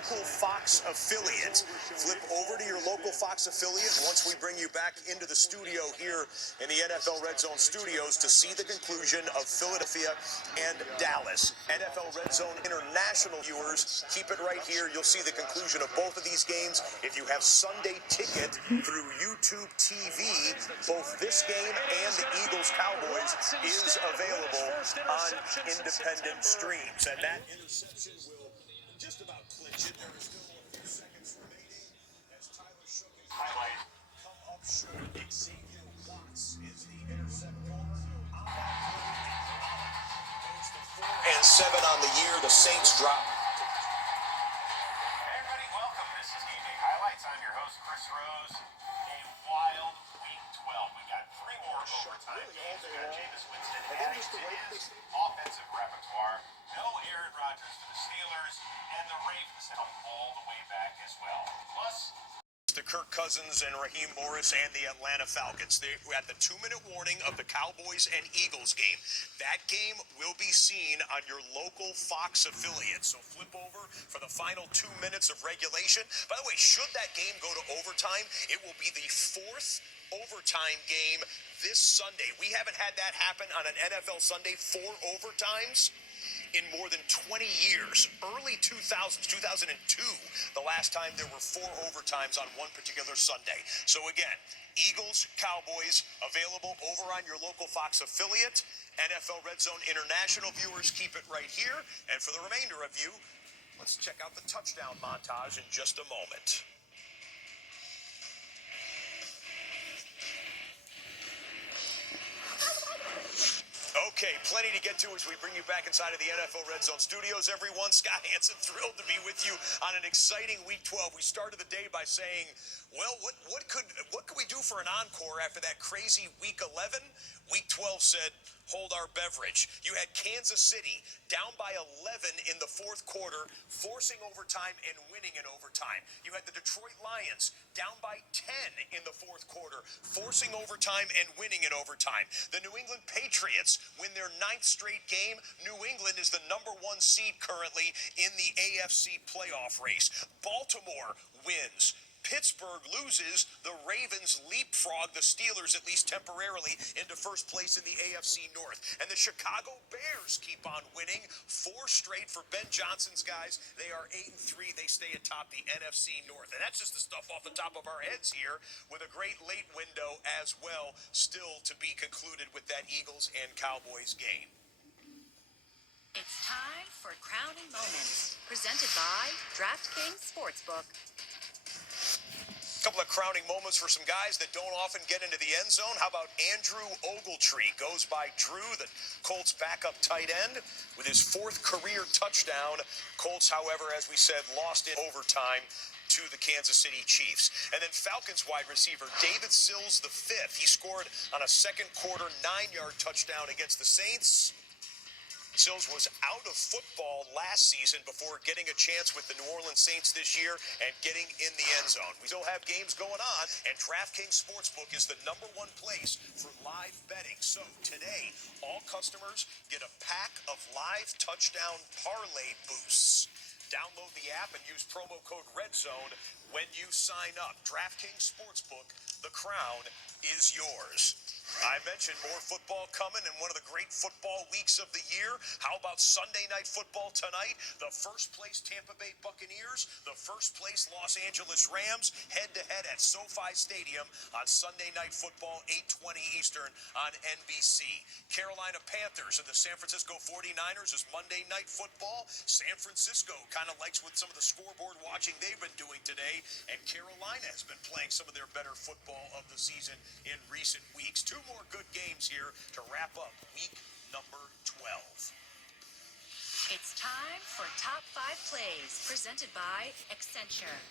local Fox affiliate. Flip over to your local Fox affiliate once we bring you back into the studio here in the NFL Red Zone studios to see the conclusion of Philadelphia and Dallas. NFL Red Zone international viewers, keep it right here. You'll see the conclusion of both of these games. If you have Sunday Ticket through YouTube TV, both this game and the Eagles-Cowboys is available on independent streams. And that interception will just about clinch it. There is still a few seconds remaining as Tyler Shook and highlight come up short. Xavier Watts is the interceptor. And 7 on the year. The Saints drop. Hey everybody, welcome. This is GameDay Highlights. I'm your host, Chris Rose. A wild Week 12. We got 3 more overtime games. We got Jameis Winston adding to his offensive repertoire. No Aaron Rodgers for the Steelers, and the Ravens come all the way back as well. Plus, to Kirk Cousins and Raheem Morris and the Atlanta Falcons. We're at the 2-minute warning of the Cowboys and Eagles game. That game will be seen on your local Fox affiliate. So flip over for the final 2 minutes of regulation. By the way, should that game go to overtime, it will be the 4th overtime game this Sunday. We haven't had that happen on an NFL Sunday, 4 overtimes in more than 20 years. Early 2000s, 2002, the last time there were 4 overtimes on one particular Sunday. So again, Eagles, Cowboys, available over on your local Fox affiliate. NFL Red Zone International viewers, keep it right here. And for the remainder of you, let's check out the touchdown montage in just a moment. Okay, plenty to get to as we bring you back inside of the NFL Red Zone studios, everyone. Scott Hansen, thrilled to be with you on an exciting Week 12. We started the day by saying, well, what could we do for an encore after that crazy Week 11? Week 12 said, hold our beverage. You had Kansas City down by 11 in the 4th quarter, forcing overtime and winning in overtime. You had the Detroit Lions down by 10 in the 4th quarter, forcing overtime and winning in overtime. The New England Patriots win their 9th straight game. New England is the #1 seed currently in the AFC playoff race. Baltimore wins. Pittsburgh loses. The Ravens leapfrog the Steelers, at least temporarily, into first place in the AFC North. And the Chicago Bears keep on winning. 4 straight for Ben Johnson's guys. They are 8-3. They stay atop the NFC North. And that's just the stuff off the top of our heads here, with a great late window as well, still to be concluded with that Eagles and Cowboys game. It's time for Crowning Moments, presented by DraftKings Sportsbook. A couple of crowning moments for some guys that don't often get into the end zone. How about Andrew Ogletree? Goes by Drew, the Colts' backup tight end, with his 4th career touchdown. Colts, however, as we said, lost in overtime to the Kansas City Chiefs. And then Falcons wide receiver David Sills, the 5th. He scored on a 2nd quarter 9-yard touchdown against the Saints. Sills was out of football last season before getting a chance with the New Orleans Saints this year and getting in the end zone. We still have games going on, and DraftKings Sportsbook is the #1 place for live betting. So today, all customers get a pack of live touchdown parlay boosts. Download the app and use promo code RedZone when you sign up. DraftKings Sportsbook, the crown is yours. I mentioned more football coming and one of the great football weeks of the year. How about Sunday Night Football tonight? The first place Tampa Bay Buccaneers, the first place Los Angeles Rams, head-to-head at SoFi Stadium on Sunday Night Football, 8:20 Eastern on NBC. Carolina Panthers and the San Francisco 49ers is Monday Night Football. San Francisco kind of likes what some of the scoreboard watching they've been doing today, and Carolina has been playing some of their better football of the season in recent weeks. 2 more good games here to wrap up week number 12. It's time for Top 5 Plays, presented by Accenture.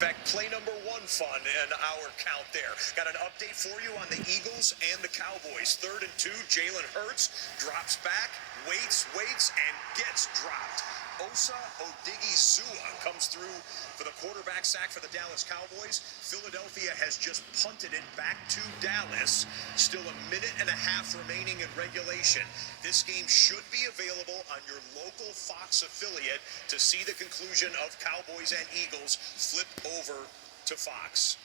In fact, play number 1 fun in our count there. Got an update for you on the Eagles and the Cowboys. 3rd and 2, Jalen Hurts drops back, waits, and gets dropped. Osa Odigizua comes through for the quarterback sack for the Dallas Cowboys. Philadelphia has just punted it back to Dallas. Still a minute and a half remaining in regulation. This game should be available on your local Fox affiliate to see the conclusion of Cowboys and Eagles flip over to Fox.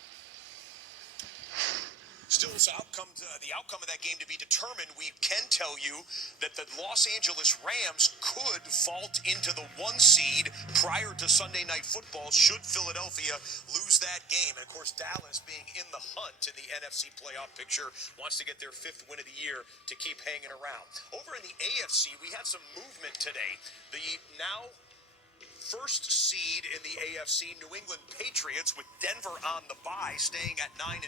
Still, the outcome of that game to be determined. We can tell you that the Los Angeles Rams could vault into the 1 seed prior to Sunday Night Football should Philadelphia lose that game. And of course, Dallas, being in the hunt in the NFC playoff picture, wants to get their 5th win of the year to keep hanging around. Over in the AFC, we had some movement today. The now first seed in the AFC, New England Patriots, with Denver on the bye, staying at 9-2,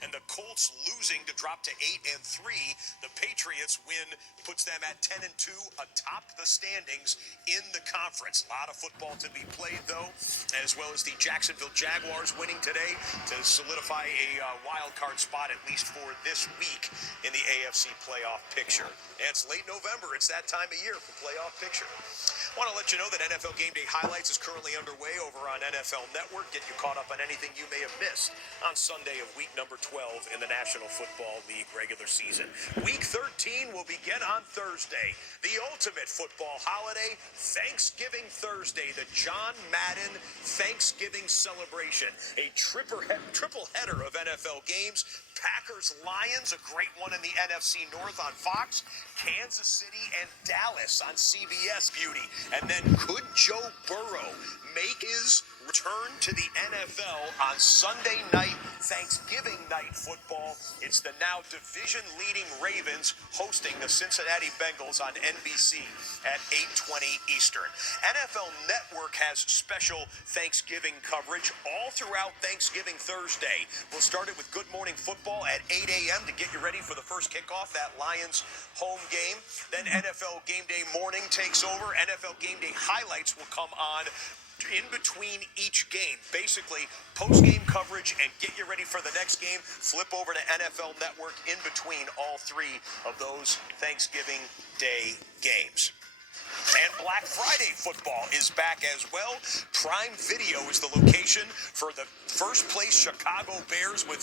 and the Colts losing to drop to 8-3. The Patriots win puts them at 10-2 atop the standings in the conference. A lot of football to be played, though, as well as the Jacksonville Jaguars winning today to solidify a wild card spot, at least for this week, in the AFC playoff picture. And it's late November. It's that time of year for playoff picture. I want to let you know that NFL GameDay Highlights is currently underway over on NFL Network. Get you caught up on anything you may have missed on Sunday of week number 12 in the National Football League regular season. Week 13 will begin on Thursday. The ultimate football holiday, Thanksgiving Thursday, the John Madden Thanksgiving celebration. A triple header of NFL games. Packers-Lions, a great one in the NFC North on Fox. Kansas City and Dallas on CBS Beauty. And then could Joe Burrow make his return to the NFL on Sunday night, Thanksgiving night football? It's the now division-leading Ravens hosting the Cincinnati Bengals on NBC at 8:20 Eastern. NFL Network has special Thanksgiving coverage all throughout Thanksgiving Thursday. We'll start it with Good Morning Football at 8 a.m. to get you ready for the first kickoff, that Lions home game. Then NFL Game Day morning takes over. NFL Game Day highlights will come on in between each game. Basically, post-game coverage and get you ready for the next game. Flip over to NFL Network in between all 3 of those Thanksgiving Day games. And Black Friday football is back as well. Prime Video is the location for the first place Chicago Bears with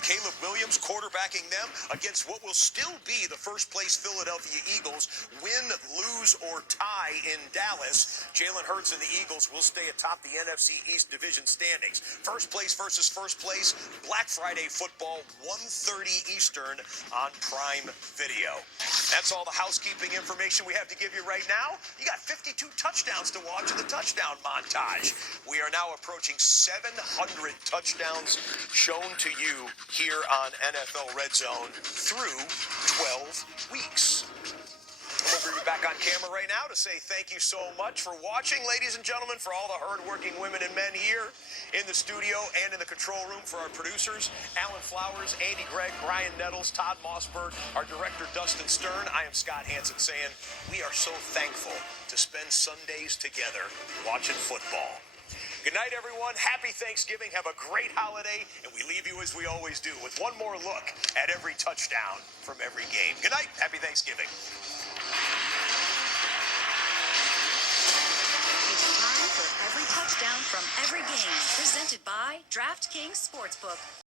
Caleb Williams quarterbacking them against what will still be the first place Philadelphia Eagles. Win, lose, or tie in Dallas, Jalen Hurts and the Eagles will stay atop the NFC East division standings. First place versus first place, Black Friday football, 1:30 Eastern on Prime Video. That's all the housekeeping information we have to give you right now. You got 52 touchdowns to watch in the touchdown montage. We are now approaching 700 touchdowns shown to you here on NFL RedZone through 12 weeks. I'm going to bring you back on camera right now to say thank you so much for watching, ladies and gentlemen, for all the hardworking women and men here in the studio and in the control room, for our producers, Alan Flowers, Andy Gregg, Brian Nettles, Todd Mossberg, our director, Dustin Stern. I am Scott Hansen saying we are so thankful to spend Sundays together watching football. Good night, everyone. Happy Thanksgiving. Have a great holiday. And we leave you as we always do with one more look at every touchdown from every game. Good night. Happy Thanksgiving. It's time for every touchdown from every game, presented by DraftKings Sportsbook.